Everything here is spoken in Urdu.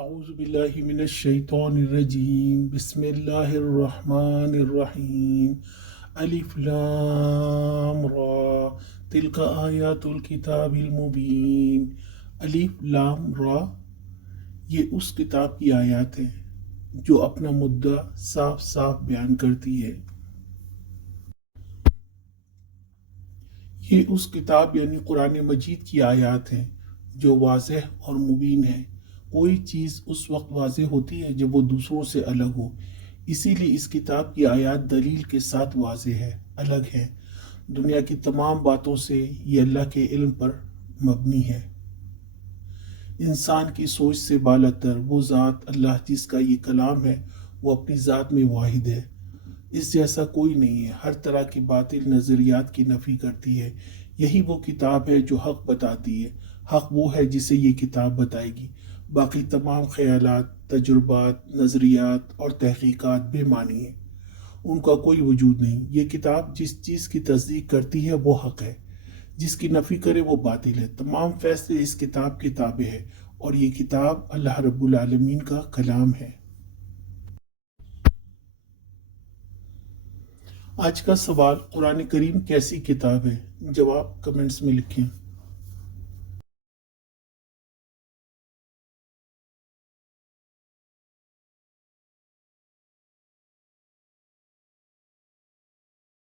اعوذ باللہ من الشیطان الرجیم بسم اللہ الرحمن الرحیم الف لام را تلک آیات الکتاب المبین۔ الف لام را یہ اس کتاب کی آیات ہیں جو اپنا مدعا صاف صاف بیان کرتی ہے۔ یہ اس کتاب یعنی قرآن مجید کی آیات ہیں جو واضح اور مبین ہے۔ کوئی چیز اس وقت واضح ہوتی ہے جب وہ دوسروں سے الگ ہو، اسی لیے اس کتاب کی آیات دلیل کے ساتھ واضح ہے، الگ ہے۔ دنیا کی تمام باتوں سے یہ اللہ کے علم پر مبنی ہے۔ انسان کی سوچ سے بالاتر وہ ذات اللہ جس کا یہ کلام ہے وہ اپنی ذات میں واحد ہے، اس جیسا کوئی نہیں ہے۔ ہر طرح کی باطل نظریات کی نفی کرتی ہے۔ یہی وہ کتاب ہے جو حق بتاتی ہے۔ حق وہ ہے جسے یہ کتاب بتائے گی، باقی تمام خیالات، تجربات، نظریات اور تحقیقات بے معنی ہیں، ان کا کوئی وجود نہیں۔ یہ کتاب جس چیز کی تصدیق کرتی ہے وہ حق ہے، جس کی نفی کرے وہ باطل ہے۔ تمام فیصلے اس کتاب کے تابع ہے اور یہ کتاب اللہ رب العالمین کا کلام ہے۔ آج کا سوال، قرآن کریم کیسی کتاب ہے؟ جواب کمنٹس میں لکھیں۔